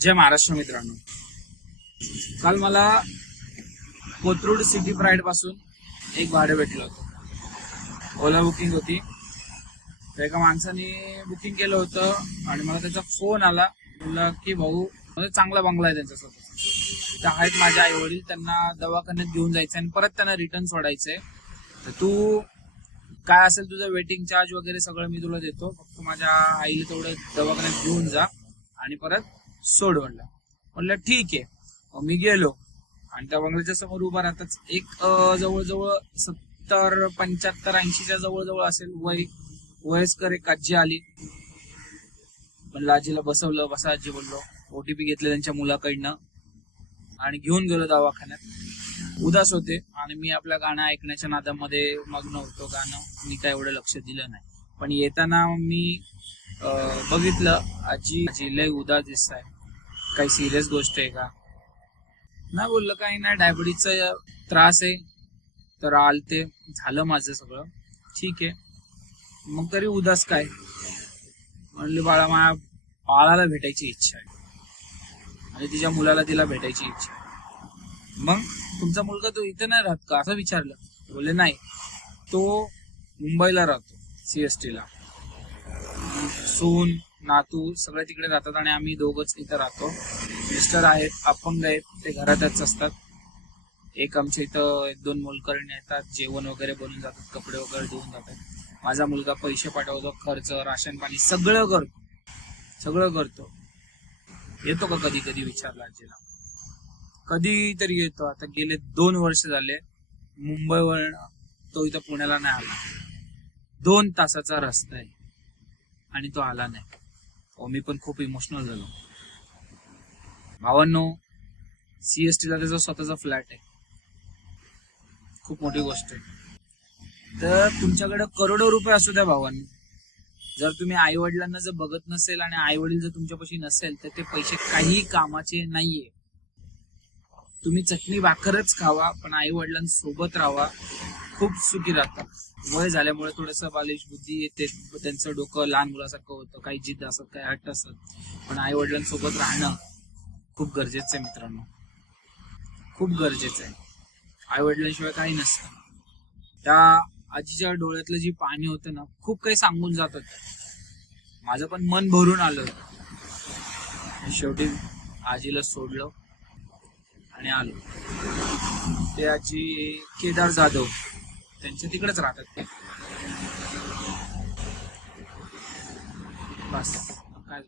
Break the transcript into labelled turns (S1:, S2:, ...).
S1: जय महाराष्ट्र मित्रांनो. काल मला कोथरूड सिटी प्राईडपासून एक भाडं भेटलं होतं. ओला बुकिंग होती. तर एका माणसाने बुकिंग केलं होतं आणि मला त्याचा फोन आला. बोलला की भाऊ म्हणजे चांगला बंगला आहे त्यांच्यासोबत त्या तर आहेत माझे आई वडील त्यांना दवाखान्यात घेऊन जायचं आणि परत त्यांना रिटर्न सोडायचंय. तर तू काय असेल तुझं वेटिंग चार्ज वगैरे सगळं मी तुला देतो. फक्त माझ्या आईला तेवढं दवाखान्यात घेऊन जा आणि परत सोड म्हणलं म्हणलं ठीक आहे. मग मी गेलो. आणि त्या बंगल्याच्या समोर उभा राहताच एक जवळजवळ सत्तर पंच्याहत्तर ऐंशीच्या जवळजवळ असेल वय वयस्कर एक आजी आली. म्हणलं आजीला बसवलं बसा आजी बोललो. ओटीपी घेतले त्यांच्या मुलाकडनं. आणि घेऊन गेलो दवाखान्यात. उदास होते. आणि मी आपल्या गाणं ऐकण्याच्या नादामध्ये मग्न होतो गाणं. मी काय एवढं लक्ष दिलं नाही. पण येताना मी बघितलं. आजी आजी लय उदास दिसत आहे काही सिरियस गोष्ट आहे का? नाही बोललं काही नाही. डायबिटीजचा त्रास आहे. तर आलते. झालं माझं सगळं. ठीक आहे. मग तरी उदास काय? म्हणले बाळा माझ्या बाळाला भेटायची इच्छा आहे. आणि तिच्या मुलाला तिला भेटायची इच्छा आहे. मग तुमचा मुलगा तो इथे नाही राहत का? असं विचारलं. बोलले नाही. तो मुंबईला राहतो सीएसटी ला. सून नातू सगळे तिकडे जातात आणि आम्ही दोघच इथं राहतो. मिस्टर आहेत अपंग आहेत ते घरातच असतात. एक आमच्या इथं एक दोन मोलकरणी येतात जेवण वगैरे बनवून जातात कपडे वगैरे देऊन जातात. माझा मुलगा पैसे पाठवतो खर्च राशन पाणी सगळं करतो. सगळं करतो. येतो का कधी कधी विचारला आजीला? कधी तरी येतो. आता गेले दोन वर्ष झाले. मुंबईवर तो इथं पुण्याला नाही आला. दोन तासाचा रस्ता आहे. आणि तो आला नाही. मी पण खूप इमोशनल झालो. भावांनो सीएसटीला त्याचा स्वतःचा फ्लॅट आहे. खूप मोठी गोष्ट आहे. तर तुमच्याकडे करोडो रुपये असू द्या भावांनो. जर तुम्ही आई वडिलांना जर बघत नसेल आणि आई वडील जर तुमच्यापाशी नसेल तर ते पैसे काही कामाचे नाहीये. तुम्ही चटणी भाकरच खावा पण आई वडिलांसोबत राहा खूप सुखी राहतात. वय झाल्यामुळे थोडस बालिश बुद्धी येते. त्यांचं डोकं लहान मुलासारखं होतं. काही जिद्द असत काही हट्ट असत. पण आई वडिलांसोबत राहणं खूप गरजेचं आहे मित्रांनो. खूप गरजेचं आहे. आई वडिलांशिवाय काही नसतं. त्या आजीच्या डोळ्यातलं जी पाणी होतं ना खूप काही सांगून जात होतं. माझं पण मन भरून आलं होतं. शेवटी आजीला सोडलं आणि आलो. ते आजी केदार जाधव. त्यांचे तिकडेच राहतात. ते बस. काय